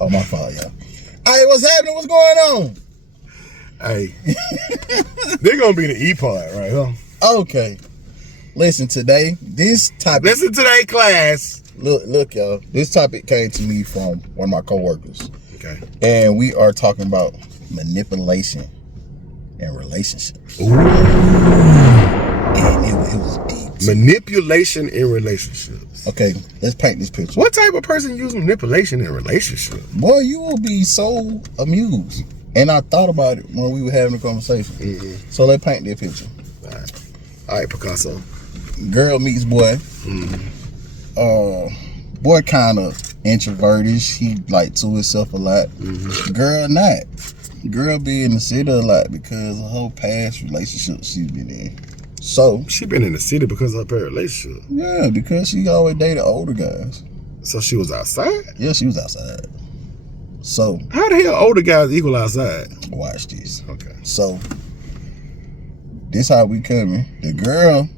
Oh, my fault, y'all. Hey, what's happening? What's going on? Hey, they're gonna be the E part, right? Huh? Okay. Listen, today, this topic. Listen to that class. Look, y'all. This topic came to me from one of my coworkers. Okay. And we are talking about manipulation in relationships. Ooh. And it was deep. Manipulation in relationships. Okay, let's paint this picture. What type of person uses manipulation in relationships? Boy, you will be so amused. And I thought about it when we were having a conversation. Mm-hmm. So let's paint that picture. All right, Picasso. Girl meets boy. Mm-hmm. Boy kind of introverted. He like to himself a lot. Mm-hmm. Girl not. Girl be in the city a lot because of her past relationships she's been in. So She been in the city because of her past relationship. yeah, because she always dated older guys. So she was outside? Yeah, she was outside. So How the hell older guys equal outside? watch this. Okay. So this how we coming. The girl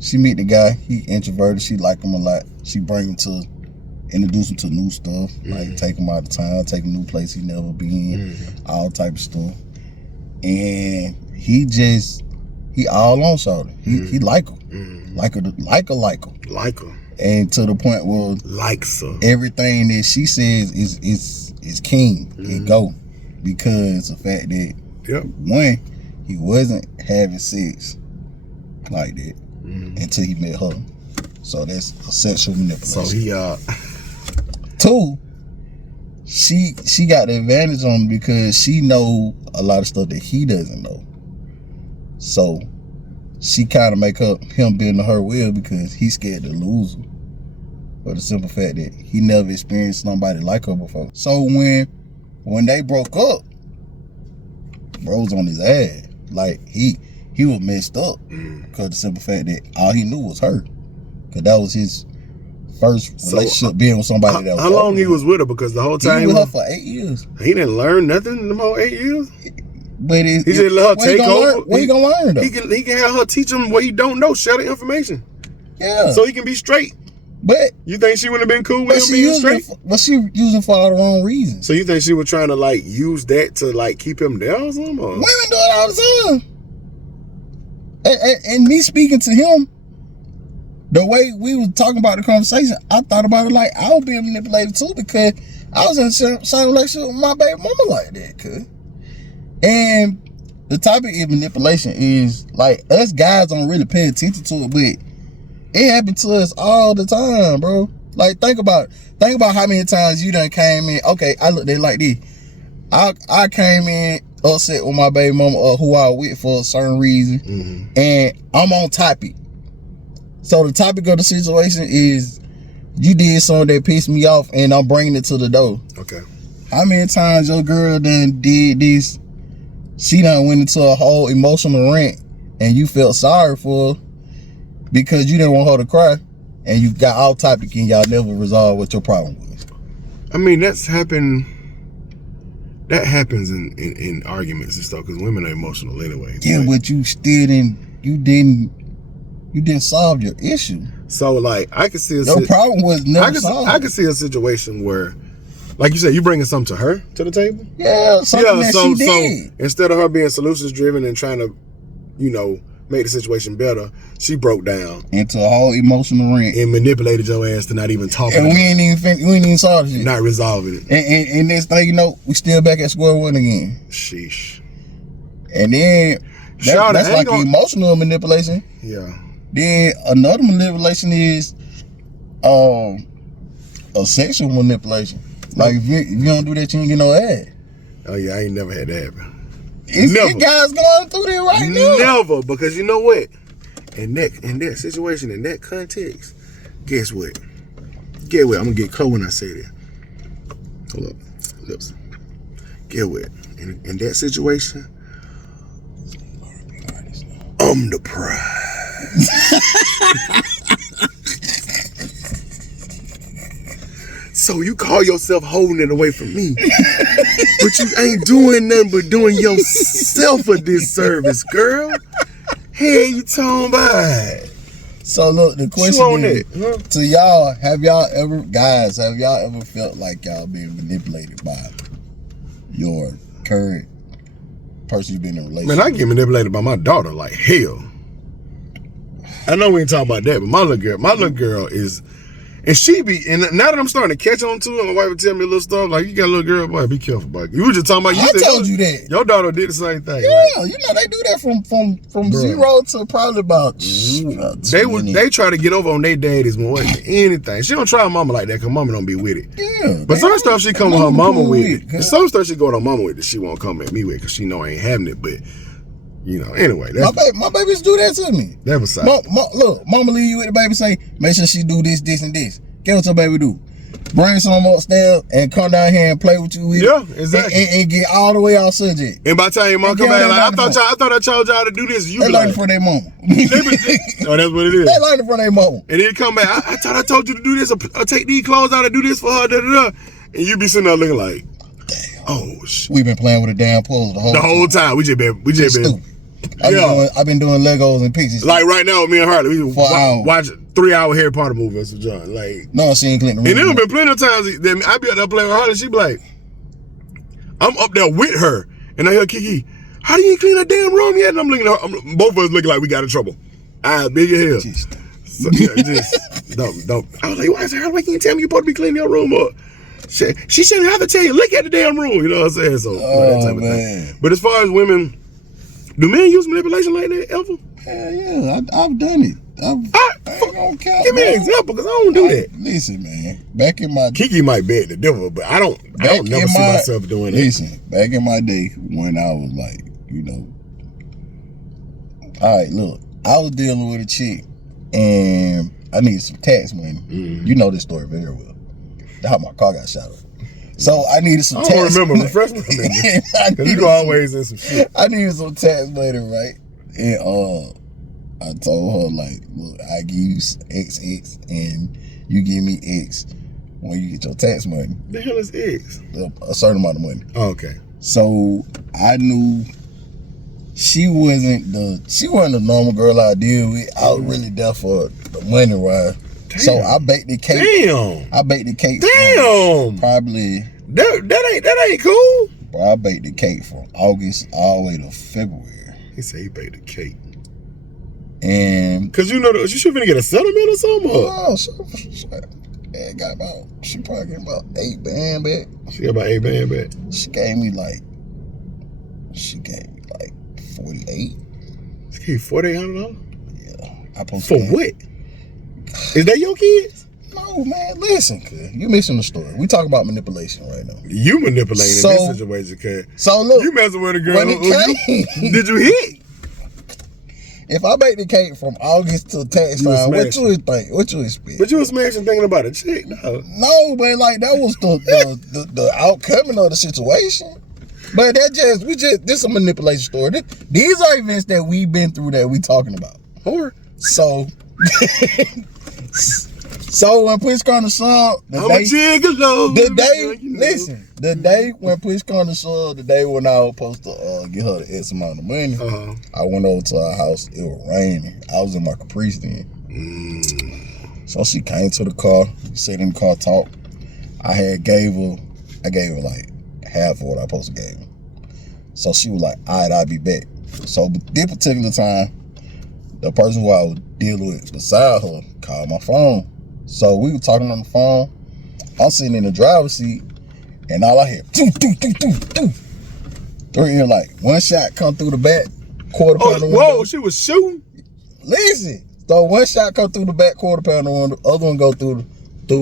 she meet the guy. He introverted. She like him a lot. She bring him to introduce him to new stuff. Like take him out of town, take him new place he never been, all type of stuff. And he all on shorty. He like her. Like her. Like her. And to the point where Likes her. everything that she says is king and go, because the fact that one, he wasn't having sex like that until he met her. So that's a sexual manipulation. So he Two, she got the advantage on him because she know a lot of stuff that he doesn't know. So she kind of make him bend to her will because he's scared to lose her. For the simple fact that he never experienced nobody like her before. So when they broke up, bro was on his ass. Like he was messed up because the simple fact that all he knew was her. Because that was his first relationship, being with somebody that was how long he was with her? Because the whole time he was with her for 8 years. He didn't learn nothing in the whole 8 years. But He just let her take over. What he gonna learn though? He can have her teach him what he don't know, share the information. Yeah. So he can be straight. But You think she would have been cool with him being straight? But she using for all the wrong reasons. So you think she was trying to like use that to like keep him there or something? Or? Women do it all the time. And me speaking to him, the way we was talking about the conversation, I thought about it like I was being manipulated too, because I was in the same relationship with my baby mama like that. Cause. And the topic of manipulation is like us guys don't really pay attention to it, but it happened to us all the time, bro. Like think about how many times you done came in. Okay, I looked at it like this. I came in upset with my baby mama or who I with for a certain reason, and I'm on topic. So the topic of the situation is you did something that pissed me off, and I'm bringing it to the door. Okay. How many times your girl done did this? She done went into a whole emotional rant, and you felt sorry for her because you didn't want her to cry, and you got off topic and y'all never resolved what your problem was. I mean, that's happened. That happens in arguments and stuff because women are emotional anyway. Yeah, like, but you didn't solve your issue. So like I could see Your problem was never solved. I could see a situation where, like you said, you bringing something to her to the table. Yeah, something that she did. So instead of her being solutions driven and trying to, make the situation better, she broke down into a whole emotional rant and manipulated your ass to not even talk. And we ain't even solved it. Not resolving it. And next thing you know, we still back at square one again. Sheesh. And then that's like emotional manipulation. Yeah. Then another manipulation is a sexual manipulation. Like if you don't do that, you ain't get no ass. Oh yeah, I ain't never had that happen. Never. Guys going through that right now. Never, because you know what? In that situation, in that context, guess what? I'm gonna get close when I say that. Hold up, lips. Get what? In that situation, I'm the prize. So you call yourself holding it away from me, but you ain't doing nothing but doing yourself a disservice, girl. Hey, you talking about? So look, the question is to y'all: have y'all ever felt like y'all being manipulated by your current person you've been in a relationship? Man, I get manipulated by my daughter like hell. I know we ain't talking about that, but my little girl is, and she be, and now that I'm starting to catch on to it, my wife would tell me a little stuff like, you got a little girl, boy, be careful, boy. You were just talking about, I told you that. Your daughter did the same thing. Yeah, like, you know they do that from zero to probably about. They try to get over on their daddies more than anything. She don't try her mama like that because mama don't be with it. Yeah, but some stuff she come with her mama with. And some stuff she go with her mama with that she won't come at me with because she know I ain't having it. But you know, anyway, my babies do that to me. That was look, mama leave you with the baby, say, make sure she do this, this, and this. Get what your baby do. Bring some upstairs and come down here and play with you. Yeah, exactly. And get all the way off subject. And by the time your mom come back, like, I thought I told y'all to do this. You they learned like, it from their mama. Oh, that's what it is. They learned it from their mama. And then come back, I thought I told you to do this, or take these clothes out and do this for her, da. And you be sitting there looking like, damn. Oh, shit. We've been playing with a damn puzzle the whole time. We just been stupid. I've been doing Legos and pieces. Like right now with me and Harley, we watch 3-hour Harry Potter movie or some John. Like, no, she ain't cleaning the room. And there been plenty of times that I be out there playing with Harley. She be like, I'm up there with her, and I hear Kiki, how do you clean that damn room yet? And I'm looking at her, both of us looking like we got in trouble. Eyes big as hell. So, yeah, just don't. I was like, why can't you tell me you're supposed to be cleaning your room up? She shouldn't have to tell you, look at the damn room. You know what I'm saying? So, that type of thing. But as far as women, do men use manipulation like that ever? Hell yeah, I've done it. I ain't gonna count. Give me an example, because I don't do that. Listen, man. Back in my Kiki might beg the devil, but I don't never see myself doing that. Listen, back in my day when I was like, you know, all right, look, I was dealing with a chick and I needed some tax money. Mm-hmm. You know this story very well. That's how my car got shot up. So I needed some tax money. I don't remember. Refresh my memory. Because you go always in some shit. I needed some tax money, right? And I told her, like, look, I give you XX and you give me X when you get your tax money. The hell is X? A certain amount of money. Oh, okay. So I knew she wasn't the normal girl I deal with. I was really there for the money, right? Damn. So I baked the cake. Damn. I baked the cake. Damn. Probably. That ain't cool. Bro, I baked the cake from August all the way to February. He said he baked the cake. And because you know she should finna get a settlement or something. Oh, she probably got about 8 band back. She got about 8 band back. She gave me like 48. She gave you $4,800? Yeah. For what? Is that your kids? No, man. Listen, cuz you missing the story. We talking about manipulation right now. You manipulating this situation, cuz. So look, you messing with a girl. Did you hit? If I make the cake from August to tax time, what you think? What you expect? But you was smashing thinking about a chick, no? No, man. Like that was the outcoming of the situation. But this is a manipulation story. These are events that we've been through that we talking about. Or so. So when push come to shove, the day when push come to shove, the day when I was supposed to get her the X amount of money, I went over to her house. It was raining. I was in my Caprice then. So she came to the car. We sat in the car, talked. I gave her like half of what I supposed to give her. So she was like, all right, I'll be back. So this particular time, the person who I was dealing with beside her called my phone. So we were talking on the phone. I'm sitting in the driver's seat, and all I hear, three, like one shot come through the back, quarter pound the window. Whoa, she was shooting? Listen. So one shot come through the back, quarter pound the window, other one go through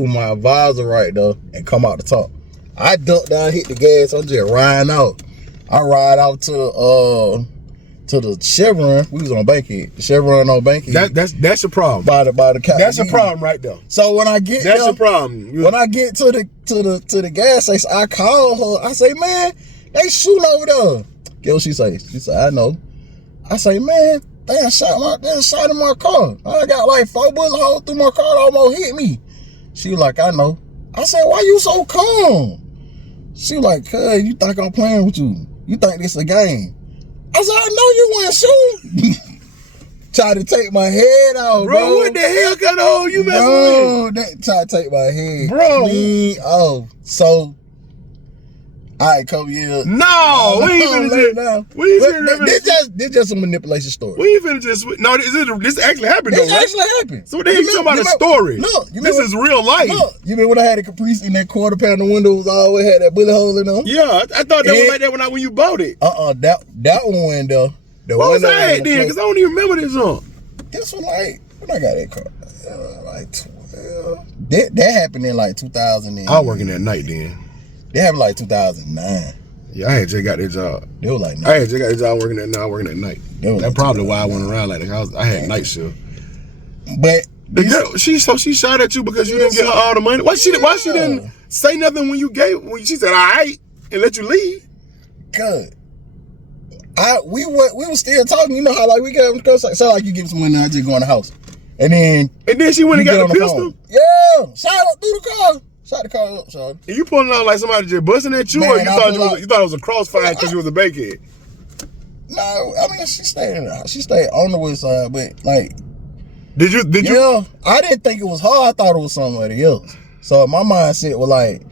my visor right there and come out the top. I ducked down, hit the gas, I'm just riding out. I ride out to the Chevron. We was on Bankhead. The Chevron on Bankhead. That's your problem. By the That's your problem right there. So when I get that's your problem. When I get to the gas station, I call her. I say, man, they shooting over there. Guess what she say? She said, I know. I say, man, they done shot in my car. I got like 4 bullet holes through my car. It almost hit me. She was like, I know. I said, why you so calm? She was like, cuz, you think I'm playing with you? You think this a game? I said, I know you weren't shooting. Tried to take my head off, bro. What the hell kind of hole you messing with? That tried to take my head. Bro. Clean off. So, all right, couple years. No, we ain't finna just. We ain't finna This just a manipulation story. We ain't finna just. No, this actually happened though, This right? actually happened. So what the hell you talking about a story? Look, this is real life. Look, you remember when I had a Caprice in that quarter panel windows always had that bullet hole in them? Yeah, I thought that was like that when you bought it. That one window. What was that then? Because I don't even remember this song. This was like, when I got that car, like 12. That happened in like 2000. I was working that night then. That happened like 2009. Yeah, I had just got that job. They were like, I had just got that job working that night. Working that night. That's like probably why I went around like that. I had night shift. But the girl, she shot at you because you didn't give her all the money. Why she didn't say nothing when you gave? When she said all right and let you leave? Good. We were still talking. You know how like we got so like you give some money, I just go in the house, and then she went and got a pistol. Yeah, shot up through the car. Shot the car up, son. And you pulling out like somebody just busting at you, Man, or you thought it was a crossfire because you was a bankhead? No, I mean she stayed in the house. She stayed on the west side, but like, did you? Yeah, I didn't think it was her. I thought it was somebody else. So my mindset was like,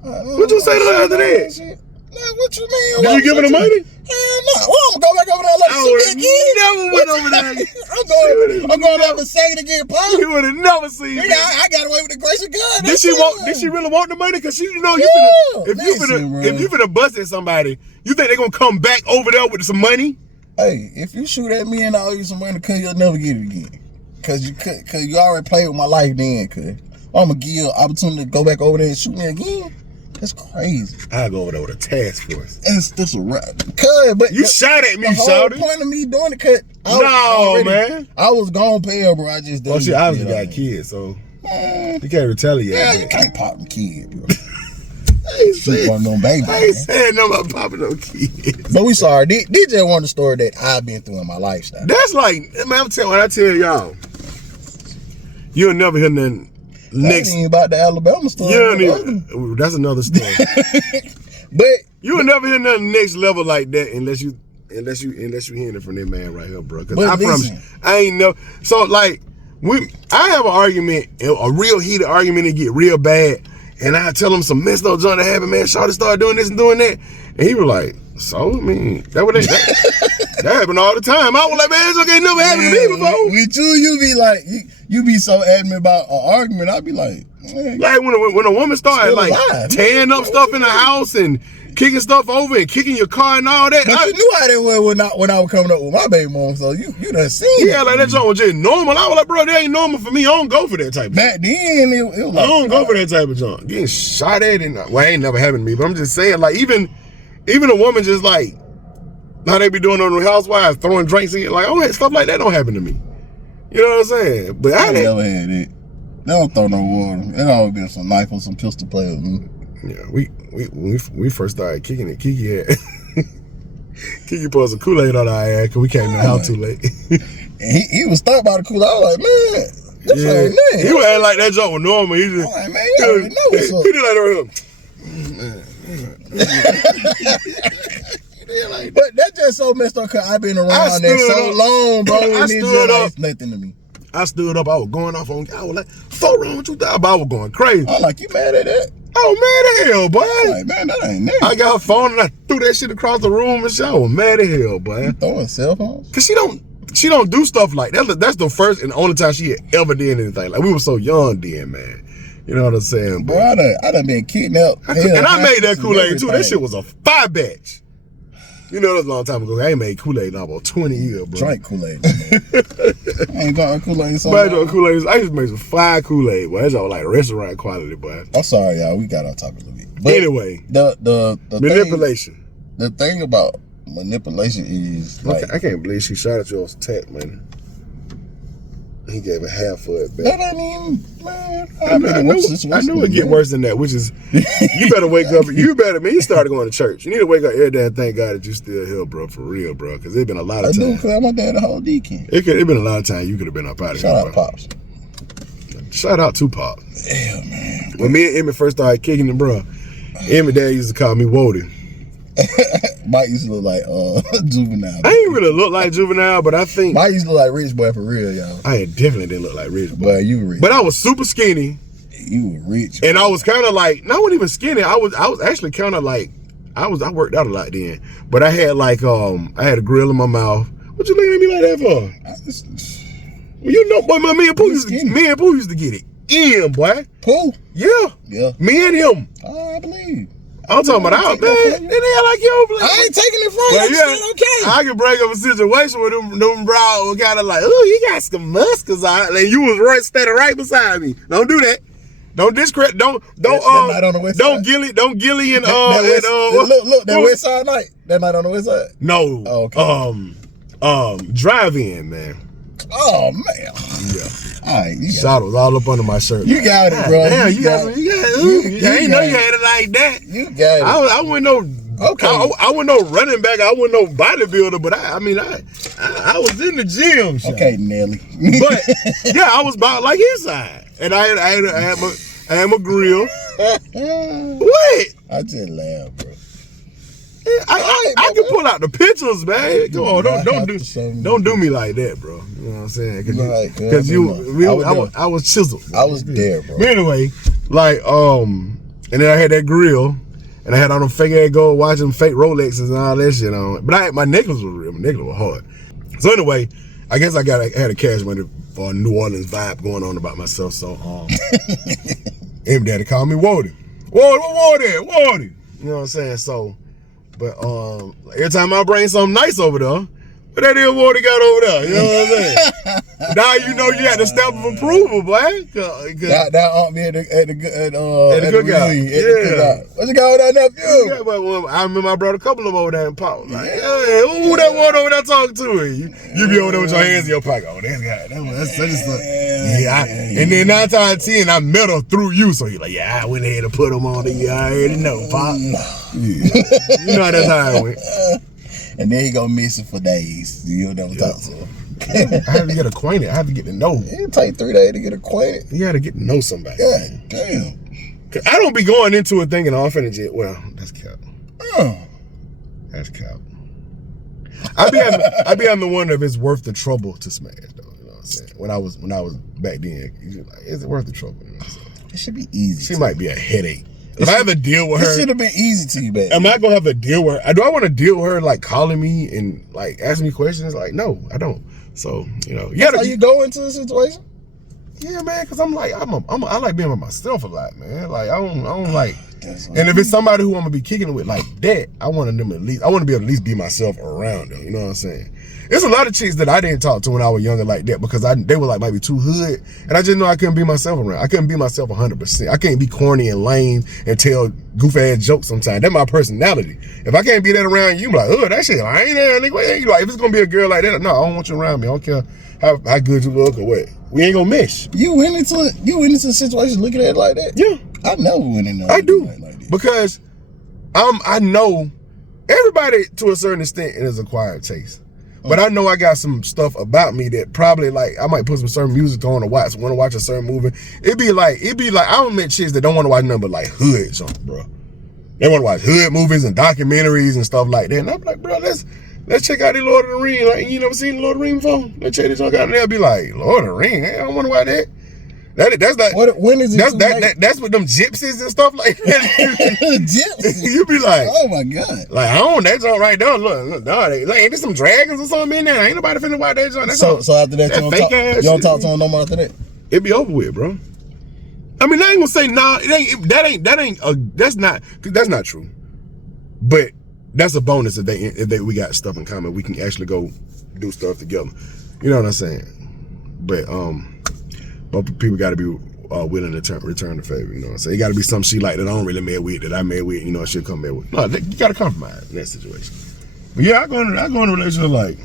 what you say to her after that? Man, what you mean? Did you give her the money? Hell no. Well, I'm gonna go back over there and let her shoot me again. Never went over there. I'm going there for second to get popped. You would have never seen me. I got away with the grace of God. Did she really want the money? Because if you finna bust at somebody, you think they gonna come back over there with some money? Hey, if you shoot at me and I owe you some money, cause you'll never get it again. Cause you already played with my life then, cause I'm gonna give you an opportunity to go back over there and shoot me again. That's crazy. I go over there with a task force. It's just a rap. But you shot at me, the shouted. whole point of me doing it, cause man. I was gonna pay her, bro. I just didn't. Oh, she obviously got kids, so you can't retaliate. Yeah, you can't pop them kids, bro. I ain't saying no baby. I ain't saying nothing about popping no kids. But we sorry. DJ wanted the story that I've been through in my lifestyle. That's like, man, when I tell y'all, you'll never hear nothing. Next about the Alabama story. Yeah, that's another story. But you will never hear nothing next level like that unless you hearing it from that man right here, bro. Cause I promise you, I ain't know. So like, I have an argument, a real heated argument, and get real bad, and I tell him some messed up junk that happened, man. Shawty started doing this and doing that, and he was like, so I mean, that happened all the time. I was like, man, it's okay, it never happened to me before. With you be like, you be so adamant about an argument. I'd be like, man, like when a woman started like tearing up stuff in the house and kicking stuff over and kicking your car and all that. But you knew how that was when I was coming up with my baby mom, so you done seen it. Yeah, like that joint was just normal. I was like, bro, that ain't normal for me. I don't go for that type of Back then, it was like, I don't go for that type of junk. Getting shot at and, well, it ain't never happened to me, but I'm just saying, like, even a woman just like, how they be doing on the Housewives, throwing drinks in it, like, oh, stuff like that don't happen to me. You know what I'm saying? But I never had it. They don't throw no water. It always been some knife or some pistol play with me. Yeah, we first started kicking it. Kiki poured some Kool-Aid on our ass because we came in the house too late. he was thought about the Kool-Aid. I was like, man, this ain't man. He was acting like that joke was normal. He just, like, man, you already know what's up. He did like but that's just so messed up because I've been around there so long, bro. I stood up. It's nothing to me. I stood up. I was going off on. I was like, "Fuck wrong with you?" I was going crazy. I'm like, you mad at that? Oh, mad as hell, boy. I'm like, man, that ain't that. I got her phone and I threw that shit across the room and shit. I was mad as hell, boy. You throwing cell phones? Cause she don't do stuff like that. That's the first and only time she had ever did anything. Like, we were so young then, man. You know what I'm saying? Bro, I done been kidnapped. And I made that Kool-Aid too. That shit was a 5-batch. You know, that was a long time ago. I ain't made Kool-Aid in about 20 years, bro. Drank Kool-Aid. I ain't got Kool-Aid so much. Kool-Aid. I used to make some fire Kool-Aid, boy. That's all like restaurant quality, boy. I'm sorry, y'all. We got off topic a little bit. But anyway, the manipulation. The thing about manipulation is like, I can't believe she shot at you on text, man. He gave a half for it back. That ain't even, man. I knew it get worse than that, which is, you better wake up. You started going to church. You need to wake up every day and thank God that you still here, bro, for real, bro. Because there's been a lot of time. I do, because my dad a whole deacon. It been a lot of time you could have been up out of here. Shout out Pops. Shout out to Pops. Yeah, man. When me and Emmett first started kicking them, bro, Emmett dad used to call me Wody. Mike used to look like Juvenile. I ain't really look like Juvenile, but I think Mike used to look like Rich Boy for real, y'all. I definitely didn't look like Rich Boy. But you were rich. But I was super skinny. You were rich. And I was kind of like, no, I wasn't even skinny. I was actually kind of like, I worked out a lot then. But I had like, I had a grill in my mouth. What you looking at me like that for? Well, you know, boy, me and Pooh used to get it in, boy. Pooh? Yeah. Yeah. Me and him. Oh, I believe. I'm talking about out, man. Then they like, yo, I ain't taking it from you. yeah, Okay. I can bring up a situation where them brow were kind of like, oh, you got some muskers on. Like, you was standing right beside me. Don't do that. Don't discredit. Don't Gilly and look, that West Side night. That night on the West Side. No. Oh, okay. Drive-in, man. Oh man. Yeah. All right. Shot was all up under my shirt. You got it, bro. Damn, you got it. I ain't know you had it like that. You got it. I wasn't no. Okay. I wasn't no running back. I wasn't no bodybuilder, but I was in the gym. Okay, Nelly. But yeah, I was about like his side, and I had my grill. What? I just laugh, bro. I can pull out the pictures, man. Come on, don't do me like that, bro. You know what I'm saying? Because I was chiseled. I was there, bro. But anyway, like and then I had that grill. And I had on them fake ass gold watching fake Rolexes and all that shit on. But my necklace was real. My necklace was hard. So anyway, I guess I had a cash money for a New Orleans vibe going on about myself. So him daddy called me Wardy. Wardy. You know what I'm saying? So, but every time I bring something nice over there, what that is Wardy got over there? You know what I'm saying? Now you know you had the stamp of approval, boy. That aunt me at the cookout. Yeah. What you got with that nephew? Yeah, but I remember I brought a couple of them over there and Paul. Like, hey, who that one over there talking to? You be over there with your hands in your pocket. Oh, this guy. That's such a stuff. Yeah. And then 9 times out of 10, I met her through you. So you're like, yeah, I went ahead and put them on there. You already know, Pop. Yeah. You know that's how it went. And then he go missing for days. You'll never talk to him. I had to get acquainted. I had to get to know. It'll take 3 days to get acquainted. You had to get to know somebody. God damn. Cause I don't be going into it thinking, oh, I'm finna jet. Well, that's cap. That's cap. I be on the wonder if it's worth the trouble to smash, though. You know what I'm saying? When I was back then, like, is it worth the trouble? You know what I'm saying? It should be easy. She might be a headache. If I have to deal with her, it should have been easy to you, baby. Am I gonna have to deal with her? Do I want to deal with her like calling me and like asking me questions? Like, no, I don't. So That's how you go into the situation. Yeah, man, because I'm like, I like being with myself a lot, man. Like, I don't like, and if it's somebody who I'm gonna be kicking it with like that, I want to be able to at least be myself around them. You know what I'm saying? There's a lot of chicks that I didn't talk to when I was younger like that because they were like maybe too hood, and I just know I couldn't be myself around. I couldn't be myself 100%. I can't be corny and lame and tell goof ass jokes sometimes. That's my personality. If I can't be that around you, I'm like, oh, that shit, I ain't there, nigga. You like, if it's gonna be a girl like that, no, I don't want you around me. I don't care how good you look or what. We ain't gonna mesh. You went into a situation looking at it like that? Yeah. I never went in there. I do. Like that. Because I know everybody to a certain extent is acquired taste. But I know I got some stuff about me that probably like I might put some certain music on to want to watch a certain movie. It'd be like I don't met chicks that don't want to watch nothing but like hood something, bro. They want to watch hood movies and documentaries and stuff like that. And I'm like, bro, let's check out the Lord of the Rings. Like, you never seen the Lord of the Rings before? Let's check this junk out, and they'll be like, Lord of the Rings? I don't want to watch that. That's like when is it? That's what them gypsies and stuff like that. Gypsies. You be like, oh my god, like I own that joint right there. Look, dog, like ain't there some dragons or something in there? Ain't nobody finna watch that joint. So after that, you don't talk to them no more after that. It be over with, bro. I mean, I ain't gonna say nah. That's not true. But that's a bonus if we got stuff in common. We can actually go do stuff together. You know what I'm saying? But people got to be willing to return the favor. You know what I'm saying? It got to be something she like that I don't really mad with that I mad with. You know, she'll come mad with. No, you got to compromise in that situation. But yeah, I go in a relationship like.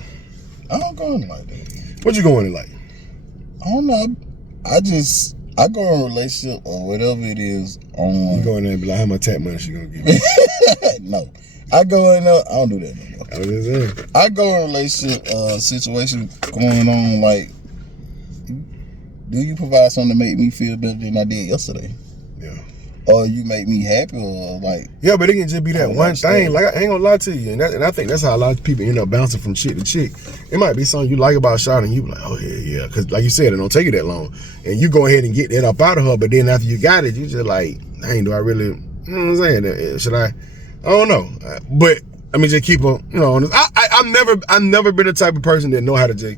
I don't go in like that. What you going in like? I don't know. I go in a relationship or whatever it is on. You go in there and be like, how much tap money she gonna give me? No. I go in there, I don't do that no more. I was just saying. I go in a relationship situation going on like, do you provide something to make me feel better than I did yesterday? Yeah. or you make me happy, or like. Yeah, but it can just be that one thing. understand. Like, I ain't gonna lie to you, and I think that's how a lot of people end up bouncing from chick to chick. It might be something you like about Shawty, and you be like, oh yeah, because like you said, it don't take you that long, and you go ahead and get that up out of her. But then after you got it, you just like, dang, do I really? You know what I'm saying? Should I? I don't know, but I mean, just keep her, you know. Honest. I've never been the type of person that know how to just.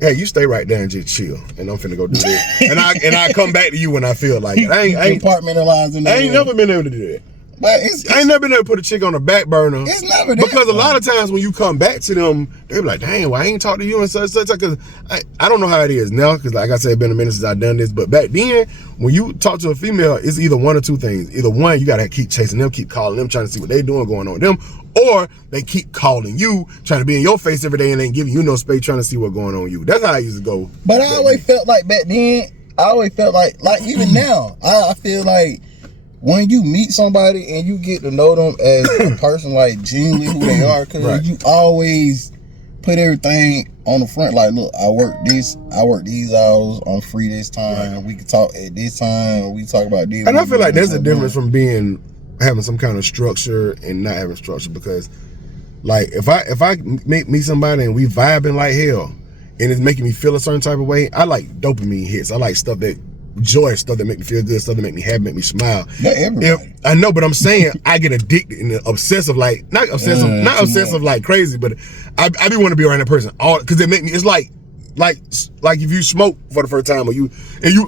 Hey, you stay right there and just chill, and I'm finna go do this, and I come back to you when I feel like it. I ain't Compartmentalizing. I ain't never been able to do that. But I ain't never been able to put a chick on the back burner. It's never that, because a lot of times when you come back to them, they be like, "Dang, well, I ain't talked to you and such." Because I don't know how it is now. Because like I said, it's been a minute since I've done this. But back then, when you talk to a female, it's either one or two things. Either one, you gotta keep chasing them, keep calling them, trying to see what they doing going on with them, or they keep calling you, trying to be in your face every day and ain't giving you no space, trying to see what's going on with you. That's how I used to go. But I always felt like back then. I always felt like even now, I feel like. When you meet somebody and you get to know them as a person, like genuinely who they are, because Right. you always put everything on the front. Like, look, I work these hours, I'm free this time, Right. we can talk at this time, or we talk about this. And I feel like there's a difference from having some kind of structure and not having structure, because like if I meet somebody and we vibing like hell and it's making me feel a certain type of way, I like dopamine hits. I like stuff that joyous stuff that make me feel good, stuff that make me happy, make me smile. Not everybody. I know, but I'm saying I get addicted and obsessive, like not obsessive like crazy, but I be want to be around that person all because it make me. It's like if you smoke for the first time, or you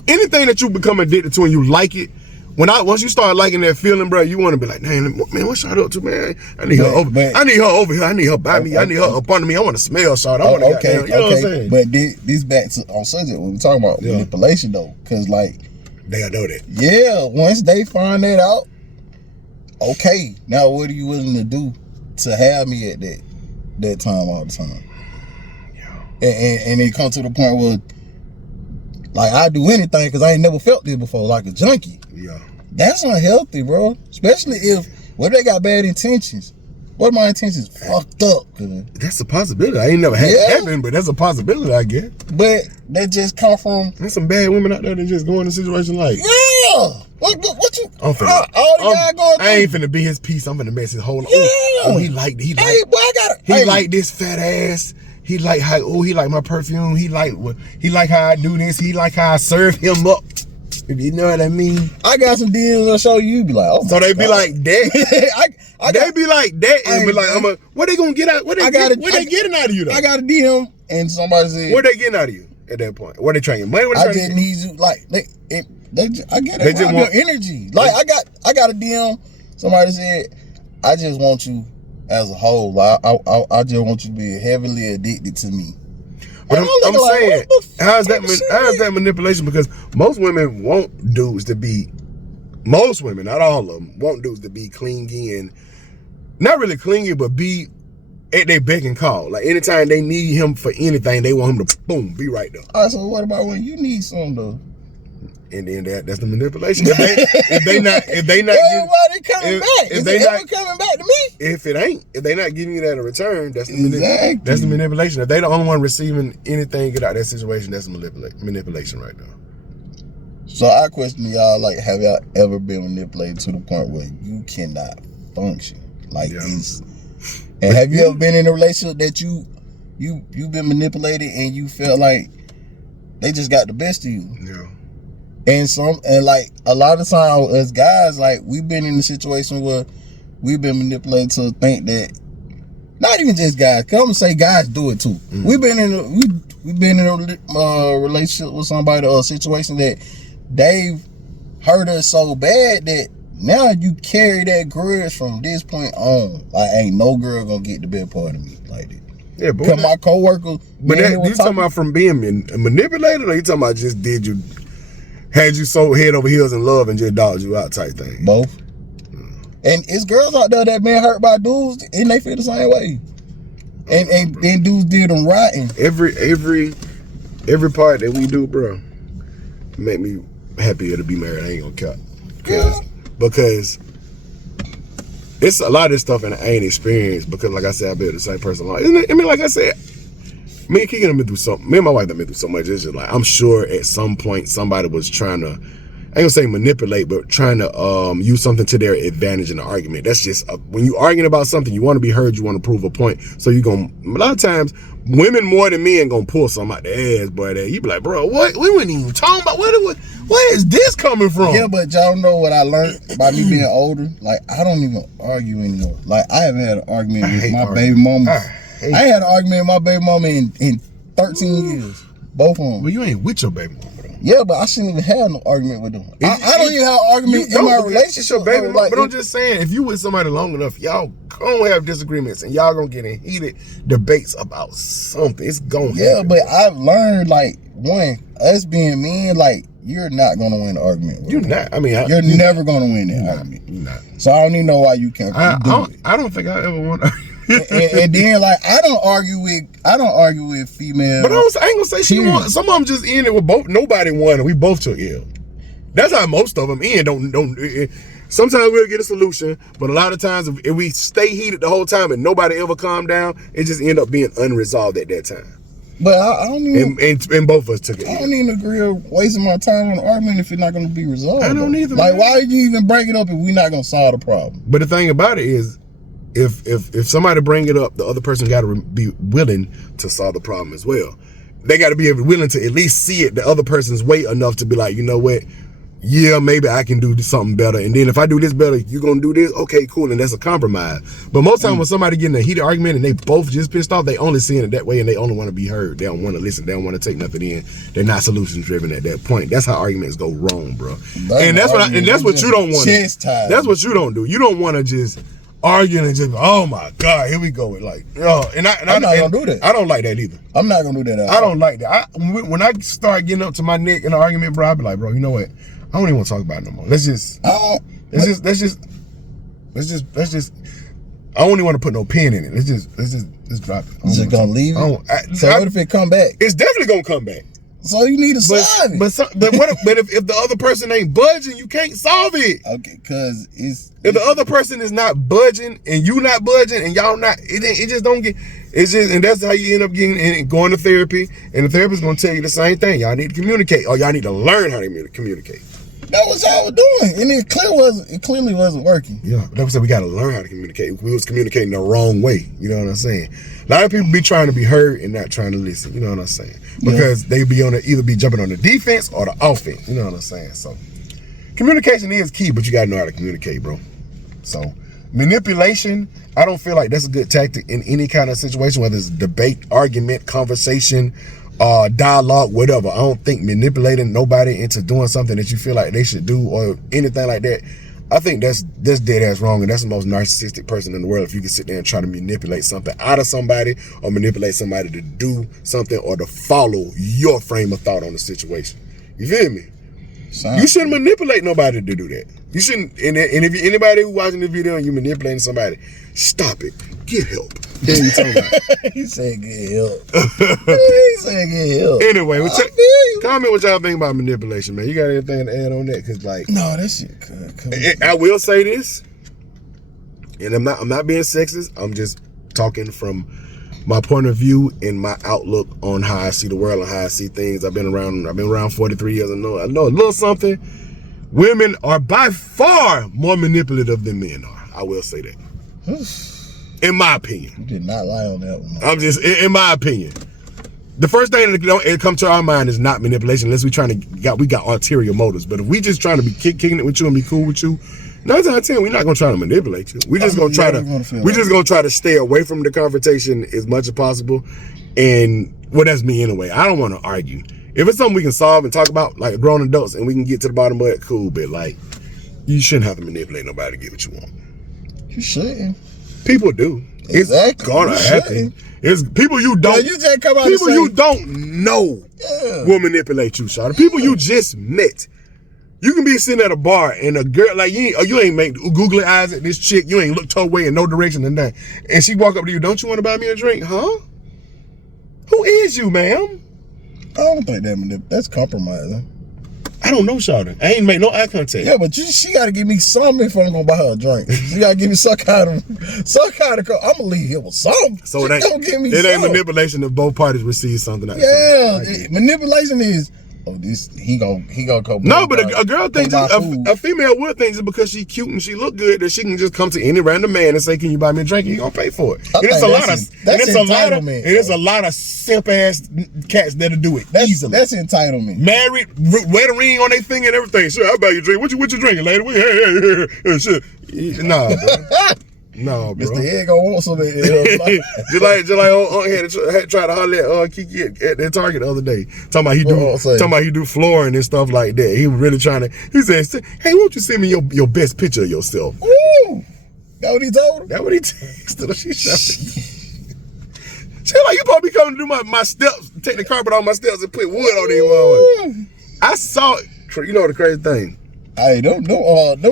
anything that you become addicted to and you like it. Once you start liking that feeling, bro, you want to be like, man, what's Shawty up to, man? I need her over here. I need her by me. I need her up under me. I want to smell Shawty. I want to okay. you know what I'm saying? But this back to on subject when we talking about manipulation though, because like they know that. Yeah, once they find that out, okay, now what are you willing to do to have me at that time all the time? Yeah. And it comes to the point where, like, I do anything because I ain't never felt this before, like a junkie. Yeah. That's unhealthy, bro. Especially if, they got bad intentions. What my intentions fucked up? That's a possibility. I ain't never had it happen, but that's a possibility, I guess. But that just come from... There's some bad women out there that just go in a situation like... Yeah! What you... I'm finna... all the guy going through... I ain't finna be his piece. I'm finna mess his whole... Yeah! Oh, he like Hey, boy, I gotta... He like this fat ass. He like how... he like my perfume. He like how I do this. He like how I serve him up. You know what I mean? I got some DMs I'll show you. Be like, oh, so they be like that. They be like that and be like, what they gonna get out? What they getting out of you though? I got a DM and somebody said, what they getting out of you at that point? What they trying to get money? What I just need you. Like I get it. They just want energy. Like I got a DM. Somebody said, I just want you as a whole. I just want you to be heavily addicted to me. But I'm saying, how's that manipulation? Because most women want dudes to be, most women, not all of them, want dudes to be clingy and not really clingy, but be at their beck and call. Like anytime they need him for anything, they want him to boom, be right there. All right, so what about when you need something though? And then that's the manipulation. If they not everybody coming back. Is it ever coming back to me? If they not giving you that in return, that's the manipulation. If they the only one receiving anything get out of that situation, that's manipulation right there. So I question y'all, like, have y'all ever been manipulated to the point where you cannot function? Like and have you ever been in a relationship that you've been manipulated and you felt like they just got the best of you? Yeah. And like a lot of time as guys, like we've been in a situation where we've been manipulated to think that, not even just guys, cause I'm gonna say guys do it too. Mm-hmm. We've been in a relationship with somebody or a situation that they've hurt us so bad that now you carry that grudge from this point on. Like ain't no girl gonna get the best part of me like that. Yeah, but cause my coworkers. But you talking about from being manipulated, or you talking about just had you so head over heels in love and just dogged you out type thing? Both. And it's girls out there that been hurt by dudes and they feel the same way. And dudes did them rotten. Every part that we do, bro, make me happier to be married. I ain't gonna cap. Because it's a lot of this stuff and I ain't experienced because like I said, I've been the same person long. Isn't it? I mean, like I said, me and Keegan have been through something. Me and my wife have been through so much. It's just like I'm sure at some point somebody was trying to ain't gonna say manipulate, but trying to use something to their advantage in the argument. That's just when you arguing about something, you want to be heard, you want to prove a point. So you gonna, a lot of times, women more than men gonna pull something out their ass, boy. That you be like, bro, what? We weren't even talking about where is this coming from? Yeah, but y'all know what I learned by me being older. Like, I don't even argue anymore. Like, I haven't had an argument with my baby mama. I had an argument with my baby mama in 13 years. Both of them. Well, you ain't with your baby mama though. Yeah, but I shouldn't even have no argument with them. I don't even have an argument in my relationship. Your baby mama, but I'm just saying, if you with somebody long enough, y'all gonna have disagreements and y'all gonna get in heated debates about something. It's gonna happen. Yeah, but I've learned, like, one, us being men, like, you're not gonna win an argument with You're them. not. I mean, you're never gonna win that argument. You're not. So I don't even know why you can't I do it. don't think I ever want. and then, like, I don't argue with female. But I ain't gonna say she won. Some of them just ended with both. Nobody won, and we both took ill. That's how most of them end. Sometimes we'll get a solution, but a lot of times if we stay heated the whole time and nobody ever calm down, it just end up being unresolved at that time. But I don't even. And both of us took it. I don't even agree with wasting my time on an argument if it's not going to be resolved. I don't either. Like, man. why did you even bring it up if we're not going to solve the problem? But the thing about it is, if somebody bring it up, the other person got to be willing to solve the problem as well. They got to be willing to at least see it the other person's way enough to be like, you know what? Yeah, maybe I can do something better. And then if I do this better, you're going to do this? Okay, cool. And that's a compromise. But most time when somebody getting a heated argument and they both just pissed off, they only seeing it that way and they only want to be heard. They don't want to listen. They don't want to take nothing in. They're not solutions driven at that point. That's how arguments go wrong, bro. That's what you don't want. That's what you don't do. You don't want to just arguing and just, oh my God, here we go. Like, I'm not gonna do that. I don't like that either. I'm not gonna do that. I don't like that. When I start getting up to my neck in an argument, bro, I be like, bro, you know what? I don't even want to talk about it no more. Let's just. I don't even want to put no pen in it. Let's just drop it. Just gonna leave it. So what if it come back? It's definitely gonna come back. So you need to solve it. But if the other person ain't budging, you can't solve it. Okay, because if the other person is not budging and you not budging and y'all not, it just don't get. It's just, and that's how you end up going to therapy, and the therapist gonna tell you the same thing. Y'all need to communicate, or y'all need to learn how to communicate. That was all we're doing, and it clearly wasn't working. Yeah, but we said we got to learn how to communicate. We was communicating the wrong way. You know what I'm saying? A lot of people be trying to be heard and not trying to listen. You know what I'm saying? Because they be either be jumping on the defense or the offense. You know what I'm saying? So communication is key, but you got to know how to communicate, bro. So manipulation, I don't feel like that's a good tactic in any kind of situation, whether it's debate, argument, conversation, dialogue, whatever. I don't think manipulating nobody into doing something that you feel like they should do or anything like that, I think that's dead ass wrong, and that's the most narcissistic person in the world if you can sit there and try to manipulate something out of somebody or manipulate somebody to do something or to follow your frame of thought on the situation. You feel me? You shouldn't manipulate nobody to do that. You shouldn't, and if anybody who's watching this video and you manipulating somebody, stop it. Get help. What are you talking about? He said get help. He said get help. Anyway, comment what y'all think about manipulation, man. You got anything to add on that? Cause like, no, that shit good. I will say this, and I'm not being sexist. I'm just talking from my point of view and my outlook on how I see the world and how I see things. I've been around 43 years. I know a little something. Women are by far more manipulative than men are. I will say that. In my opinion. You did not lie on that one. I'm just, in my opinion. The first thing that comes to our mind is not manipulation unless we got ulterior motives. But if we just trying to be kicking it with you and be cool with you, 9 out of 10, we're not gonna try to manipulate you. We're just gonna try to stay away from the confrontation as much as possible. And well, that's me anyway. I don't want to argue. If it's something we can solve and talk about like grown adults and we can get to the bottom of it, cool. But like, you shouldn't have to manipulate nobody to get what you want. You shouldn't. People do. Exactly. It's gonna happen. It's people you don't. You just come out people you don't know will manipulate you, Shawty. People you just met. You can be sitting at a bar and a girl like you ain't make googly eyes at this chick. You ain't looked her way in no direction and that. And she walk up to you. Don't you want to buy me a drink? Huh? Who is you, ma'am? I don't think that's compromising. I don't know, Shawty. I ain't make no eye contact. Yeah, but she got to give me something if I'm gonna buy her a drink. She got to give me some kind of. I'm gonna leave here with something. So it ain't manipulation if both parties receive something. Yeah, manipulation is oh, he gonna go. No, but a girl thinks a female would think it's because she's cute and she look good that she can just come to any random man and say, "Can you buy me a drink?" He gonna pay for it. And it's a lot of simp ass cats that'll do it easily. That's entitlement. Married, wear a ring on their finger and everything. Sure, I'll buy you a drink. What you drinking, lady? Hey, shit. Nah, bro. No, bro. Mr. Head gonna want some of it. just like Unc had tried to holler at Kiki at that Target the other day. Talking about he do flooring and stuff like that. He was really trying to. He said, "Hey, won't you send me your best picture of yourself?" Ooh, that what he told her? That what he texted her. She shouted. She like, "You probably coming to do my steps, take the carpet off my steps and put wood on these." I saw it. You know the crazy thing. Hey, no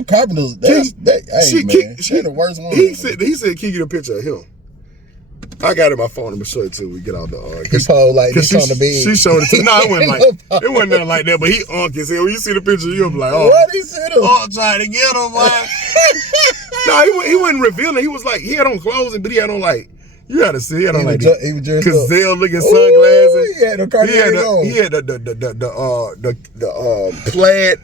carpenters. They're the worst one. He said, "Kiki, the picture of him." I got it in my phone. I'm gonna show it to you. We get out the. He probably like this on the bed. She showed it to me. No, it wasn't nothing like that. But he as hell. When you see the picture, you'll be like, "Oh, what he said? Trying to get him, boy." No, he wasn't revealing. He was like, he had on clothes, but he had on like. You gotta see. He had on like gazelle looking sunglasses. He had the plaid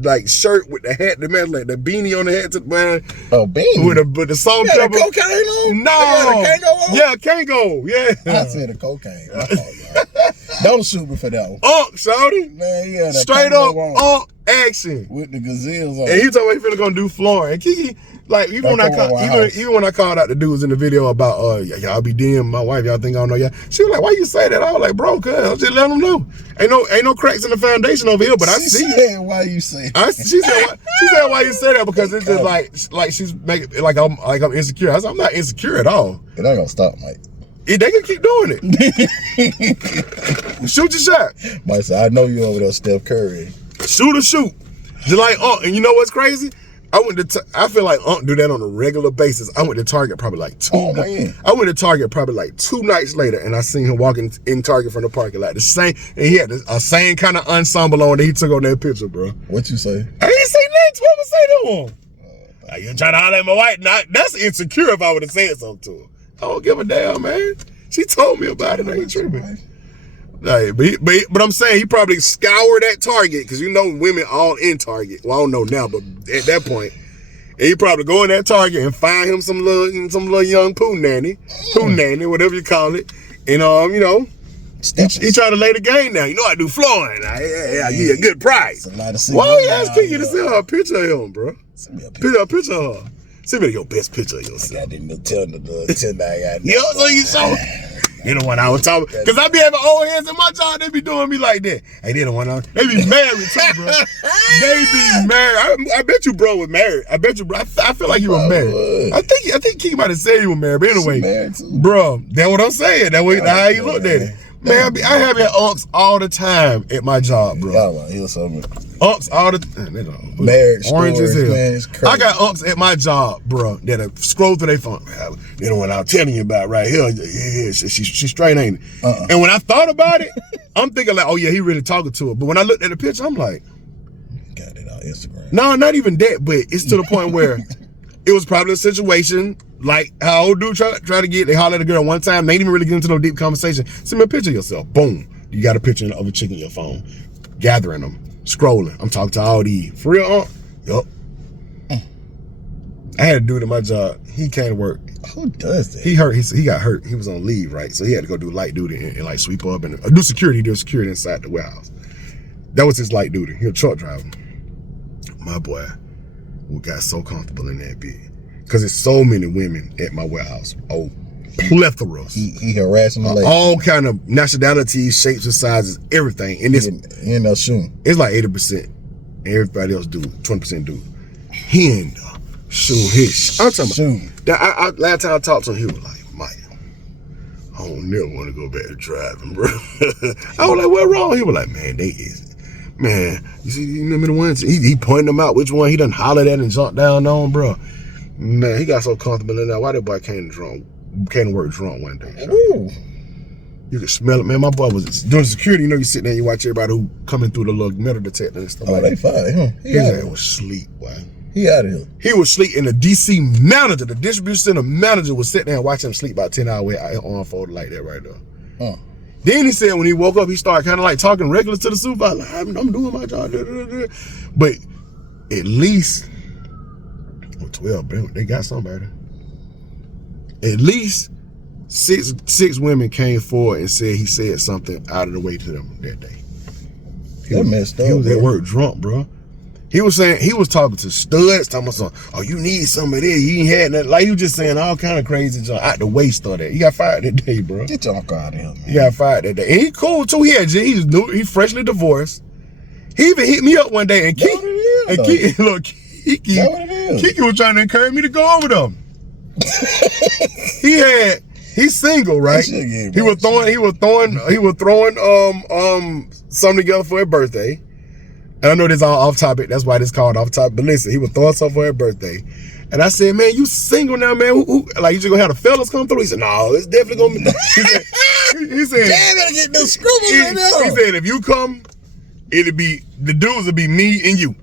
like shirt with the hat, the man like the beanie on the head to the man. Oh, beanie with the salt pepper. Cocaine on? No. Kango on? Yeah, Kango. Yeah. I said the cocaine. Don't shoot me for that one. Shawty. Man, he had a straight up action with the gazelles on. And he told me he finna gonna do flooring. And Kiki, like even when I called out the dudes in the video about y'all be DMing my wife, y'all think I don't know y'all. She was like, "Why you say that?" I was like, "Bro, cuz I was just letting them know. Ain't no cracks in the foundation over here, but I see it." Why you say that? She said why you say that, because it's just like she's making it like I'm insecure. I said, I'm not insecure at all. It ain't gonna stop, Mike. They can keep doing it. Shoot your shot. Mike said, "I know you over there, Steph Curry." Shoot. Just like and you know what's crazy? I feel like Unc do that on a regular basis. I went to Target probably like I went to Target probably like 2 nights later, and I seen him walking in Target from the parking lot. The same, and he had a same kind of ensemble on that he took on that picture, bro. What you say? I didn't say nothing. What was I say to him? You trying to holler at my wife? That's insecure if I would have said something to her. I don't give a damn, man. She told me about it. I ain't tripping. Like, but I'm saying he probably scoured that Target, because you know women all in Target. Well, I don't know now, but at that point, and he probably go in that Target and find him some little young poo nanny, whatever you call it, and you know, he try to lay the game down. You know I do flooring. I give you a good price. Why you ask Kiki to send her a picture of him, bro? Send me a picture of her. Send me your best picture of yourself. I didn't tell the you know, so you saw. They don't want I was talking, because I be having old heads in my job. They be doing me like that. Hey, they don't want to. They be married too, bro. They be married. I bet you, bro, was married. I bet you, bro. I feel like you were married. I think Kiki might have said you were married. But anyway, bro, that's what I'm saying. That's how you looked at it. Man, I have unks all the time at my job, bro. Unks all the time. Marriage orange as hell. Man, I got unks at my job, bro, that scroll through their phone. They don't want I'm telling you about right here. Yeah, she's straight, ain't it? And when I thought about it, I'm thinking like, oh yeah, he really talking to her. But when I looked at the picture, I'm like, got it on Instagram. No, not even that, but it's to the point where it was probably a situation like how old dude try to get, they holler at a girl one time, they didn't even really get into no deep conversation. Send me a picture of yourself. Boom. You got a picture of a chick in your phone. Gathering them. Scrolling. I'm talking to all these. For real, Yup. I had a dude at my job. He came to work. Who does that? He hurt. He got hurt. He was on leave, right? So he had to go do light duty and like sweep up and do security. Do security inside the warehouse. That was his light duty. He was a truck driver. My boy got so comfortable in that bit. Because there's so many women at my warehouse. Oh, plethoras. He harassing the lady. All kind of nationalities, shapes and sizes, everything. And he ended up shooting. It's like 80%. Everybody else do 20% do. He ended up shooting his. I'm talking about. Last time I talked to him, he was like, Mike, I don't never want to go back to driving, bro. I was like, what wrong? He was like, man, man, you see, you remember the ones? He pointed them out, which one he done hollered at and jumped down on, bro. Man, he got so comfortable in that. Why that boy came to work drunk one day? Ooh. You could smell it, man. My boy was doing security. You know, you sit there and you watch everybody who coming through the little metal detector and stuff like that. They fired him. His ass was asleep, boy. He out of here. He was asleep, and the DC manager, the distribution center manager, was sitting there and watching him sleep about 10 hours on folded like that right there. Then he said when he woke up, he started kind of like talking regular to the supervisor. Like, I'm doing my job. But at least 12, they got somebody. At least six women came forward and said he said something out of the way to them that day. He was at work drunk, bro. He was saying, he was talking to studs, talking about something, oh, you need some of this. You ain't had nothing. Like, he was just saying all kind of crazy junk out the way stuff that. He got fired that day, bro. Get your uncle out of here, man. He got fired that day. And he cool, too. He freshly divorced. He even hit me up one day, and Kiki was trying to encourage me to go over them. He's single, right? He was throwing something together for her birthday. And I know this is all off topic. That's why this called off topic. But listen, he was throwing something for her birthday. And I said, man, you single now, man. Like, you just gonna have the fellas come through? He said, no, it's definitely gonna be. He said, damn, gotta get those scrubs right now. He said, if you come, the dudes will be me and you.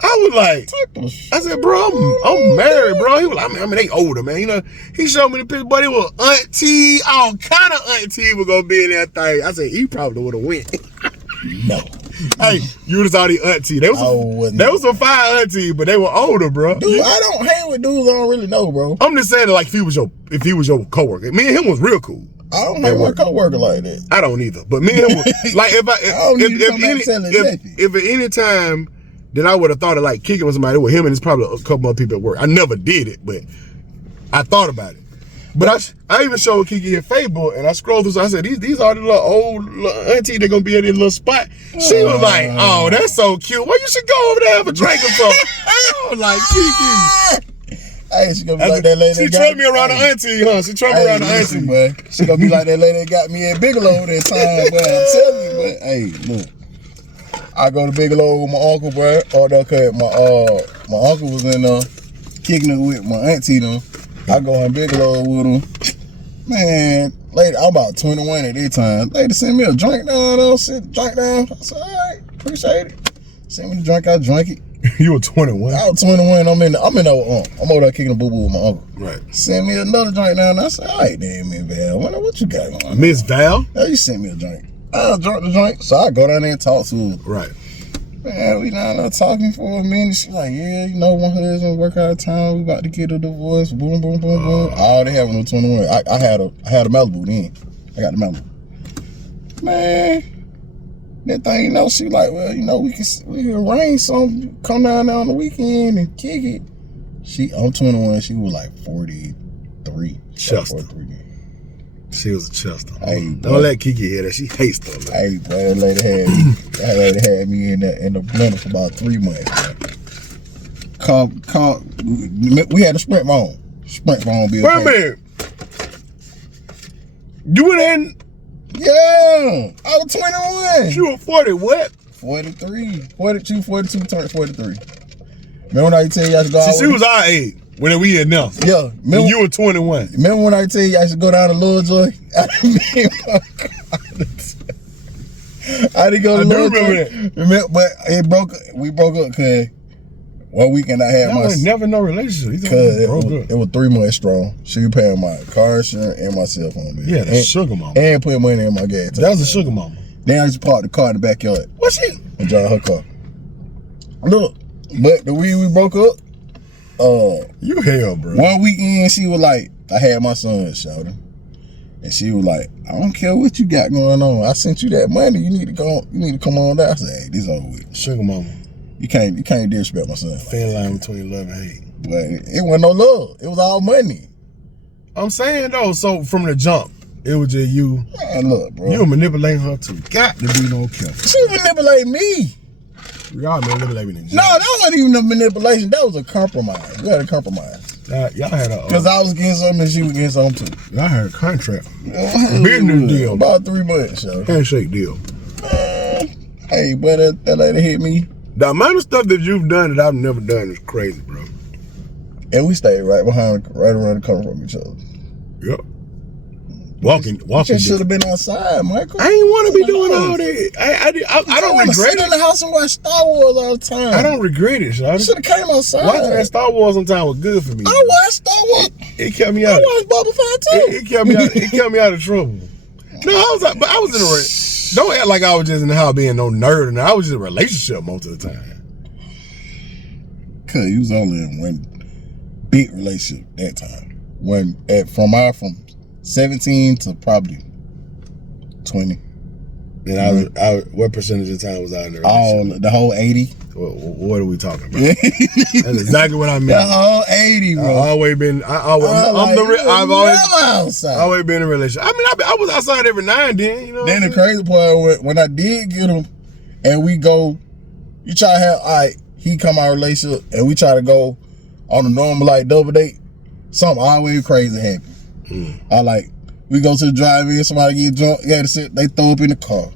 I was like, I said, bro, I'm married, bro. He was like, I mean, they older, man. You know, he showed me the picture, but it was auntie, all kind of auntie was gonna be in that thing. I said, he probably would have went. No. Hey, you just saw the auntie. There was some fine auntie, but they were older, bro. Dude, I don't hang with dudes I don't really know, bro. I'm just saying, like, if he was your coworker, me and him was real cool. I don't hang with a coworker like that. I don't either. But me and him was like, if at any time that I would have thought of like kicking with somebody, with him and it's probably a couple other people at work. I never did it, but I thought about it. But I even showed Kiki her Facebook, and I scrolled through. So I said, these are the little old auntie that gonna be at this little spot. She was like, oh, that's so cute. Well, you should go over there and have a drink or something. I was like, Kiki. Hey, she gonna be like that lady. She trailed me around the auntie, huh? She trailed me around the auntie. Boy. She gonna be like that lady that got me at Bigelow that time, boy. I'm telling you, boy. Hey, look. I go to Bigelow with my uncle, bro. Or my uncle was in kicking it with my auntie, though. I go in Bigelow with him. Man, lady, I'm about 21 at that time. Lady sent me a drink down, I said, I said, all right, appreciate it. Sent me the drink, I drank it. You were 21? I was 21. I'm over there kicking the boo-boo with my uncle. Right. Sent me another drink down. I said, all right, damn, Miss Val. What you got on? Miss Val? Yeah, you sent me a drink. I drank the drink, so I go down there and talk to her. Right. Man, we down there talking for a minute. She's like, yeah, you know, my husband work out of town. We about to get a divorce. Boom, boom, boom, boom. All they had was 21. I had a Malibu then. I got the Malibu. Man, that thing, you know, she like, well, you know, we can arrange something. Come down there on the weekend and kick it. I'm 21. She was like 43. Chester. 43. She was a Chester. Hey, don't let Kiki hear that. She hates stuff. Hey, boy, that lady had me in the blender for about 3 months. We had a Sprint phone. Sprint phone bill. Wait a minute. You went in? Yeah, I was 21. You were 40 what? 43, 42, 42, turned 43. Remember when I tell you I should go out? She was our age. When we had now. Yeah. And you were 21. Remember when I tell you I should go down to Lil Joy? I didn't go to Lil Joy. Remember, but we broke up because one weekend I had was never no relationship. Because it was 3 months strong. She was paying my car insurance and my cell phone bill. Yeah, the sugar mama. And putting money in my gas tank. That was a sugar mama. Then I just parked the car in the backyard. What she? And drive her car. Look, but the week we broke up, you hell, bro. One weekend she was like, I had my son shouting, and she was like, I don't care what you got going on. I sent you that money. You need to come on down. I said, hey, this over with. Sugar mama. You can't disrespect my son. Thin line between love and hate. But it wasn't no love. It was all money. I'm saying though, so from the jump, it was just you. Man, look, bro. You were manipulating her too. Got to be no careful. She manipulated me. Y'all manipulating me. No, that wasn't even a manipulation. That was a compromise. We had a compromise. Y'all had a... Because I was getting something and she was getting something too. Y'all had a contract. Business deal. About 3 months, so. Handshake deal. Hey, but that lady hit me. The amount of stuff that you've done that I've never done is crazy, bro. And we stayed right around the corner from each other. Yep. Walking. You should have been outside, Michael. I ain't want to be doing all that. I don't regret sit in the house and watch Star Wars all the time. I don't regret it, son. Should have came outside. Watching that Star Wars sometime was good for me. I watched Star Wars. It kept me out. I watched Boba Fett too. It kept me out of trouble. No, but I was in a don't act like I was just in the house being no nerd, and I was just in a relationship most of the time. Cause you was only in one big relationship that time. From 17 to probably 20. And I what percentage of the time was I in the relationship? The whole 80. What are we talking about? That's exactly what I mean. The whole 80, bro. I've always been. I've always been in a relationship. I mean, I was outside every now and then. You know. Then the crazy part, when I did get him, and we go, you try to have, he come out of relationship, and we try to go on a normal like double date. Something always crazy happen. We go to the drive-in, somebody get drunk, they throw up in the car.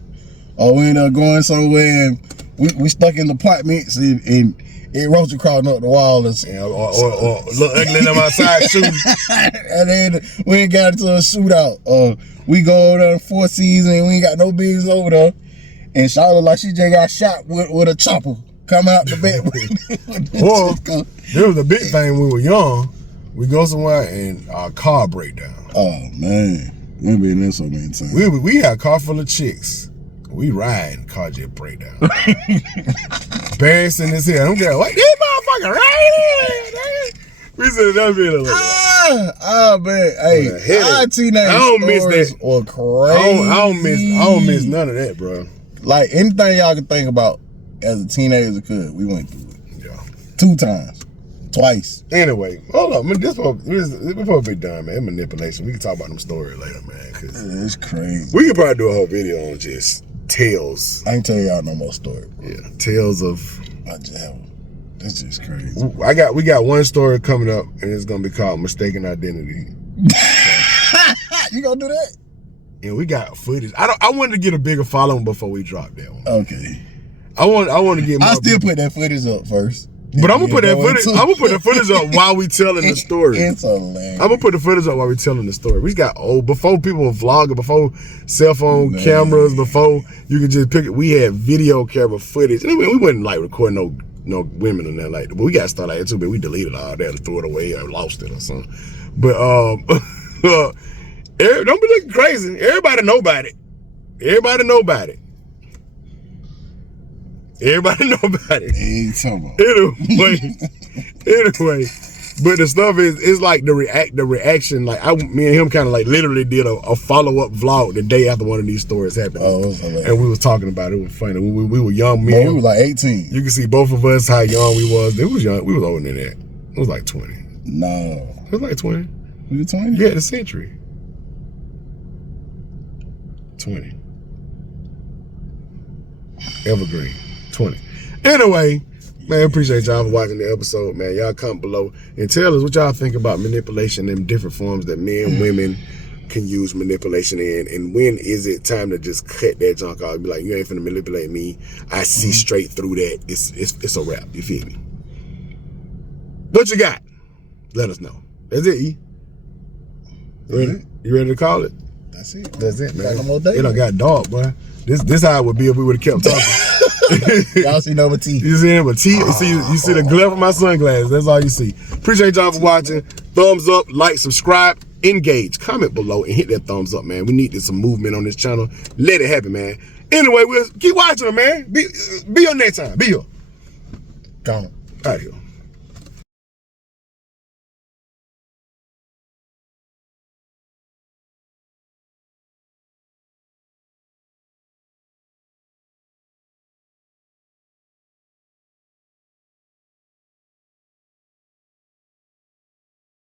Or we end up going somewhere and we stuck in the apartments and it rolled across up the wall or look ugly in my side shooting. And then we ain't got into a shootout. Or we go over there to Four Seasons and we ain't got no bigs over there. And Charlotte like she just got shot with a chopper. Come out the bed. Or there was a big thing when we were young. We go somewhere and our car break down. Oh man, we've been there so many times. We had a car full of chicks. We ride, car just break down. Parents in this here, I don't care what this motherfucker right here. We said that be like, man, hey, our teenage stories were crazy. I don't miss none of that, bro. Like anything y'all can think about as a teenager could, we went through it. Yeah, 2 times. Twice. Anyway, hold on. Before we be done, man, manipulation. We can talk about them stories later, man. Cause it's crazy. We could probably do a whole video on just tales. I ain't tell y'all no more story, bro. Yeah, tales of. That's just crazy. We got one story coming up, and it's gonna be called Mistaken Identity. You gonna do that? And we got footage. I wanted to get a bigger following before we drop that one. Okay. I want to get. I still put that footage up first. But I'm gonna put that footage. I'm gonna put the footage up while we telling the story. It's hilarious. I'm gonna put the footage up while we telling the story. We got before people were vlogging, before cell phone cameras, before you could just pick it. We had video camera footage. And we wasn't like recording no women and that like. But we got started like that too. But we deleted all that or threw it away or lost it or something. But don't be looking crazy. Everybody know about it. Everybody know about it. Everybody know about it. Anyway, but the stuff is, it's like the reaction. Like me and him kind of like literally did a follow-up vlog the day after one of these stories happened. And we was talking about it. It was funny. We were young men. We were like 18. You can see both of us how young we was. It was young. We was older than that. It was like 20. No. It was like 20. We were 20? Yeah, the century. 20. Evergreen. 20. Anyway, man, appreciate y'all for watching the episode, man. Y'all comment below and tell us what y'all think about manipulation in different forms that men, women can use manipulation in, and when is it time to just cut that junk off and be like, you ain't finna manipulate me. I see straight through that. It's a wrap. You feel me? What you got? Let us know. That's it, E. You ready to call it? That's it. That's it, man. Got no more days. It done got dark, boy. This how it would be if we would have kept talking. Y'all see number T. You see number T. You see the glare from my sunglasses. That's all you see. Appreciate y'all for watching. Thumbs up, like, subscribe, engage, comment below, and hit that thumbs up, man. We need some movement on this channel. Let it happen, man. Anyway, we'll keep watching, man. Be here next time. Be here. Gone. Out here.